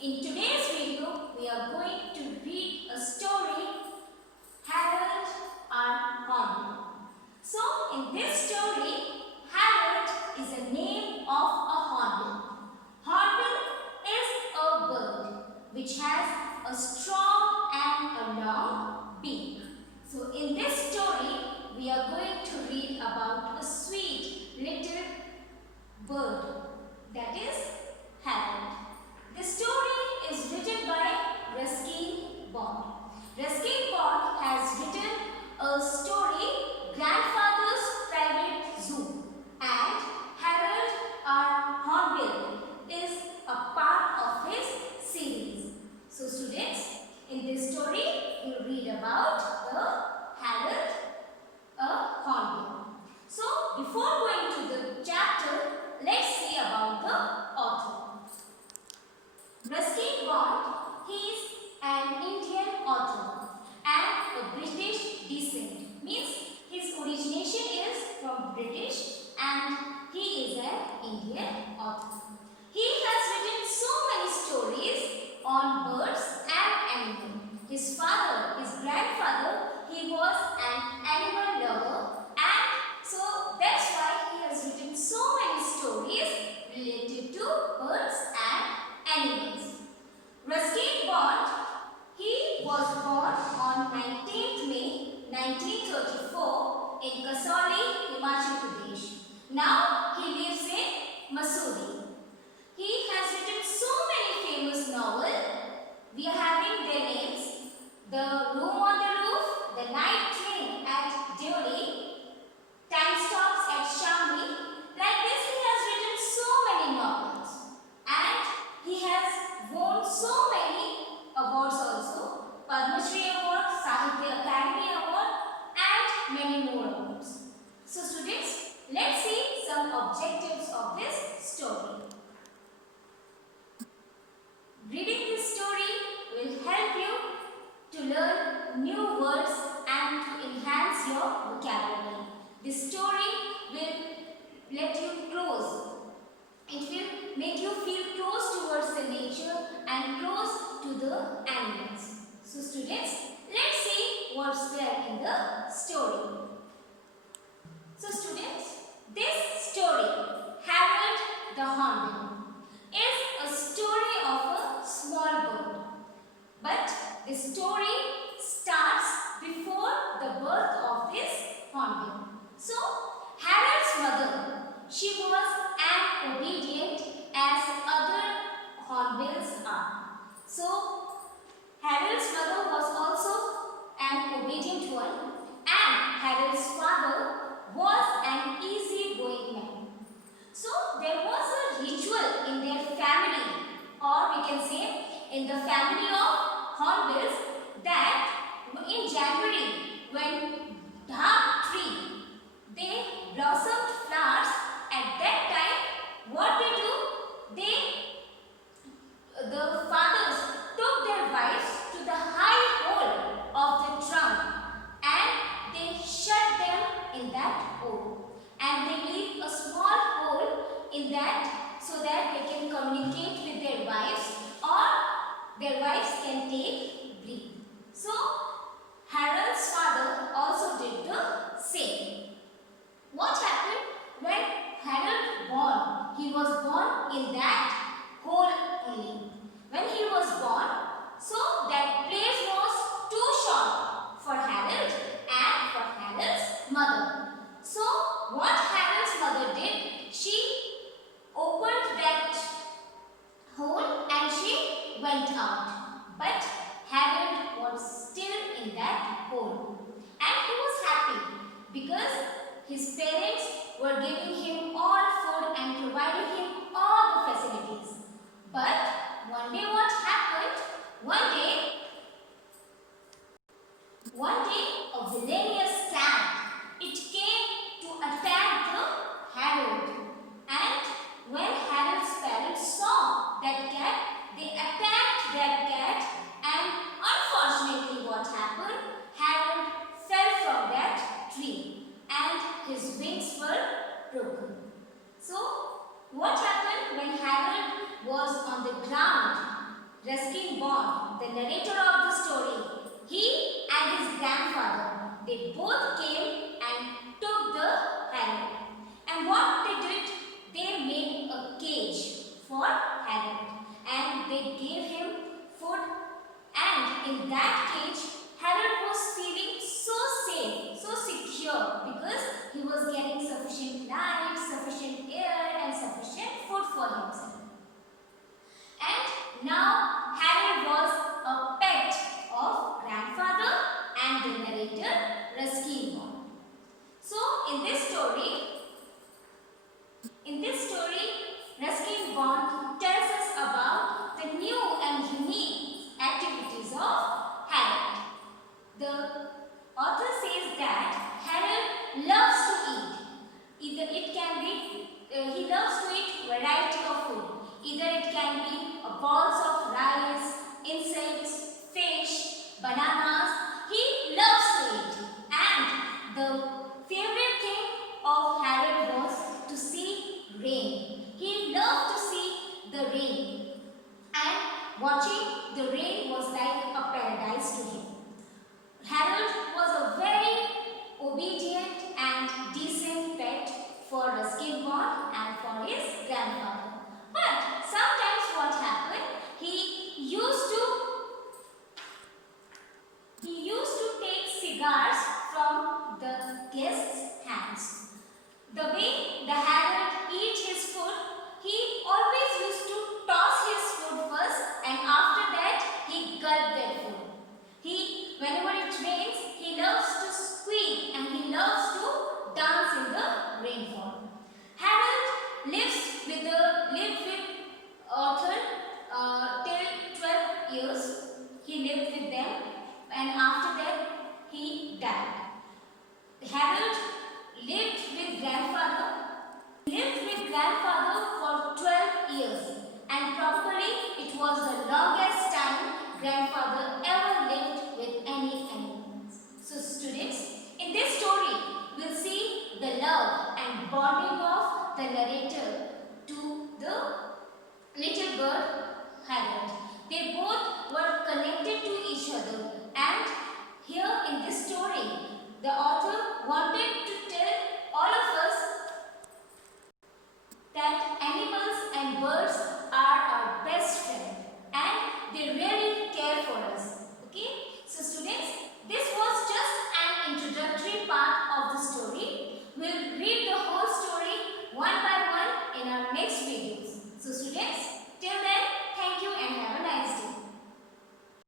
In today's video, we are going to read a story, Harold and Hornbill. So, in this story, Harold is a name of a hornbill. Hornbill is a bird which has a strong and a long beak. So, in this story, we are going to read about a sweet little bird, that is Harold. The story is written by Ruskin. Ruskin has written a story, Grandfather's Private Zoo, and Harold our Hornbill is a part of his series. So students, in this story you read about the Harold a Hornbill. So before going to the chapter, let's see about the author. Ruskin he is an Indian author and a British descent. Means his origination is from British and he is an Indian author. He has written so many stories on birds and animals. His father, his grandfather, he was an animal lover, and so that's why he has written so many stories related to birds and animals. Ruskin he was born on 19th May 1934 in Kasauli, Himachal Pradesh. Now he lives in Mussoorie. He has written so many famous novels. We are having their names: The Room on the Roof, The Night Train at Deoli, Time Stops at Shamli. Like this, he has written so many novels, and he has won so many awards also: Padma Shri Award, Sahitya Academy Award, and many more awards. So students, let's see some objectives of this story. Reading this story will help you to learn new words and to enhance your vocabulary. This story will let you close. It will make you feel close towards the nature and close to the animals. So students, let's see what's there in the story. So students, this story, Harold the Hornbill, is a story of a small bird. But the story starts before the birth of this hornbill. So, Harold's mother, she was as obedient as other hornbills are. So, Harold's mother was also an obedient one, and Harold's father was an easy-going man. So, there was a ritual in their family, or we can say in the family of hornbills, that in January, when dark tree, they blossomed flowers, at that time, what they do, the fathers took their wives to the high hole of the trunk and they shut them in that hole. And they leave a small hole in that so that they can communicate with their wives, or their wives can take breathe. So, Harold's father also did the same. What happened when Harold born? He was born in that hole only. When he was born, so that place was too short for Harold and for Harold's mother. So, what Harold's mother did, she opened that hole and she went out. But Harold was still in that hole. And he was happy because his parents were giving him all food and providing him all the facilities. But one day what happened? One day a villainous cat, it came to attack the Harold. And when Harold's parents saw that cat, they attacked that cat, and unfortunately what happened? Harold fell from that tree and his wings were broken. So what happened when Harold was on the ground? Ruskin Bond, the narrator of the story, he and his grandfather, they both came and took the Harold. And what they did, they made a cage for Harold and they gave him food, and in that cage Harold was feeling so safe, so secure because he was getting sufficient light, sufficient air and sufficient food for himself. And now Harold was a pet of grandfather and the narrator Ruskin Bond. So in this story, Ruskin Bond tells us about the new and unique activities of Harold. The author says that Harold loves to eat. Either it can be, he loves to eat variety of food. Either it can be balls of rice, insects, fish, bananas. He loves to eat. And the favorite thing of Harold was to see rain. He loved to see the rain. And watching the rain was like a paradise to him. Harold was a very obedient and decent pet for Ruskin Bond and for his grandfather. But sometimes what happened, he used to take cigars from the guests' hands. The way the Harold eats his food, he always used to toss his food first and after that he gulped that food. Whenever it rains, he loves to squeak and he loves to dance in the rainfall. Harold lived with author till 12 years. He lived with them and after that he died. Harold lived with grandfather for 12 years and probably it was the longest time grandfather ever lived with any animals. So students, in this story we'll see the love and bonding of the narrator to the little bird Harold. They both were connected to each other, and here in this story the author